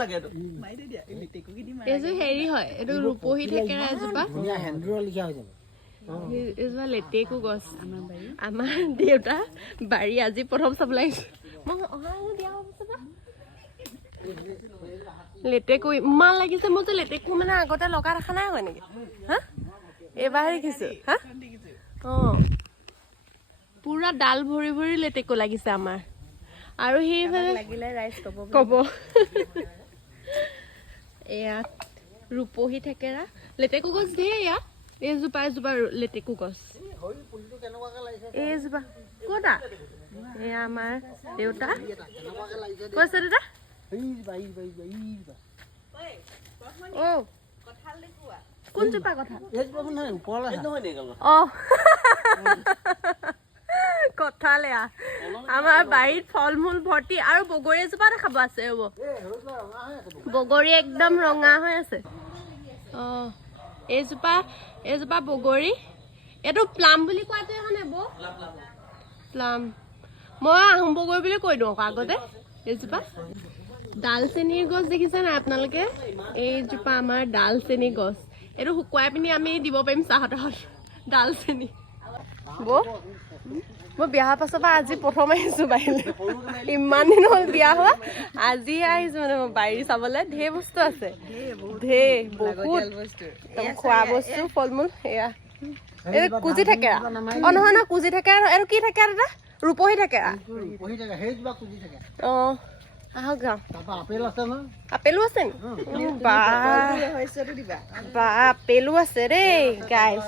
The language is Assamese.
লাগে তো মাই দে দিয়া লিটেকো কি দি মাই এজো হেৰি হয় এটো ৰূপহী থেকেৰা এজোপা ধুনীয়া হেন্দুৰ লিখা হৈ যাব এজোপা লেটেকু গছ আমাৰ দেউতা বাৰী আজি প্ৰথম চাব লাগিছে মই অহা দিয়া হ'ব লেটেকু ইমান লাগিছে মই যে লেটেকু মানে আগতে লগা দেখা নাই হয় নেকি হা এবাৰ দেখিছো হা অ পুৰা ডাল ভৰি ভৰি লেটেকু লাগিছে আমাৰ আৰু সেইফালে লাগিলে ৰাইজ কব এয়া ৰূপহী থেকেৰা লেটেকু গছ দিয়ে ইয়াত এইজোপা লেটেকু গছ এইজোপা ক'তা এয়া আমাৰ দেউতা কৈছে দেউতা অ কোনজোপা কথা অ কঁঠাল এয়া আমাৰ বাৰীত ফল মূল ভৰ্তি আৰু বগৰী এজোপা দেখাব আছে হ'ব বগৰী একদম ৰঙা হৈ আছে অ এইজোপা বগৰী এইটো প্লাম বুলি কোৱাটো এখন হ'ব প্লাম মই আহোম বগৰী বুলি কৈ দিওঁ আগতে এইজোপা ডালচেনিৰ গছ দেখিছে নাই আপোনালোকে এইজোপা আমাৰ ডালচেনি গছ এইটো শুকুৱাই পিনি আমি দিব পাৰিম চাহত ডালচেনি মই বিয়াৰ পাছৰ পৰা আজি প্ৰথম আহিছো বাহিৰলৈ ইমান দিন হ'ল বিয়া হোৱা আজি আহিছো মানে মই বাৰী চাবলৈ ঢেৰ বস্তু আছে ঢেৰ বহুত খোৱা বস্তু ফল মূল এয়া এইটো কুজি থেকেৰা অ নহয় নহয় কুজি থেকেৰা এইটো কি থেকেৰা দাদা ৰূপহী থেকেৰা অ আহক যাওঁ আপেলো আছে নি বা আপেলো আছে দেই গাইছ